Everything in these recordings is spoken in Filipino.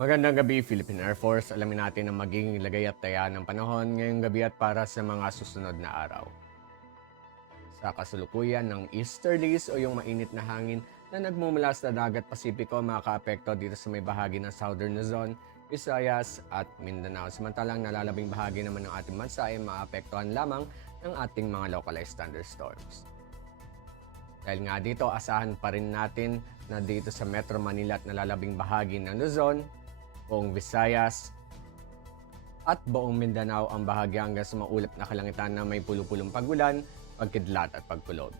Magandang gabi, Philippine Air Force. Alamin natin ang magiging lagay at taya ng panahon ngayong gabi at para sa mga susunod na araw. Sa kasalukuyan ng easterlies o yung mainit na hangin na nagmumula sa dagat Pasipiko makakaapekto dito sa may bahagi ng Southern Luzon, Visayas at Mindanao. Samantalang nalalabing bahagi naman ng ating bansa ay maapektuhan lamang ng ating mga localized thunderstorms. Dahil nga dito, asahan pa rin natin na dito sa Metro Manila at nalalabing bahagi ng Luzon, buong Visayas at buong Mindanao ang bahagi hanggang sa maulap na kalangitan na may pulo-pulong pagulan, pagkidlat at pagkulog.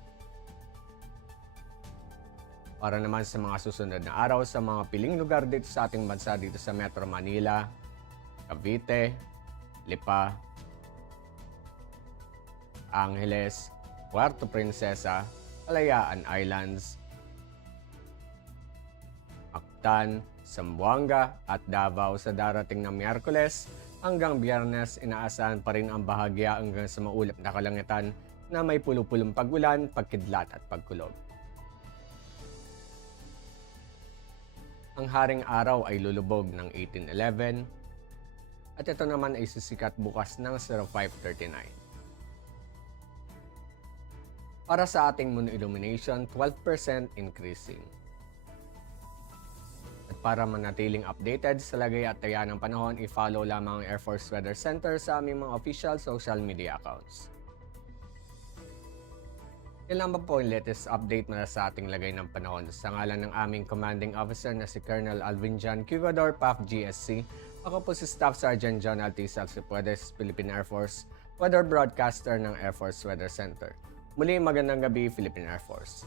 Para naman sa mga susunod na araw sa mga piling lugar dito sa ating bansa dito sa Metro Manila, Cavite, Lipa, Angeles, Puerto Princesa, Kalayaan Islands, Mactan, Zamboanga at Davao sa darating na Miyerkules hanggang Biyernes, inaasahan pa rin ang bahagya hanggang sa maulap na kalangitan na may pulo-pulong pagulan, pagkidlat at pagkulog. Ang haring araw ay lulubog ng 1811 at ito naman ay sisikat bukas ng 0539. Para sa ating moon illumination, 12% increasing. At para manatiling updated sa lagay at taya ng panahon, i-follow lamang ang Air Force Weather Center sa aming mga official social media accounts. Yan lamang po yung latest update na sa ating lagay ng panahon. Sa ngalan ng aming commanding officer na si Colonel Alvin John Cugador, PAF GSC, ako po si Staff Sergeant John Altisac Cipuedes, Philippine Air Force, Weather Broadcaster ng Air Force Weather Center. Muli magandang gabi, Philippine Air Force.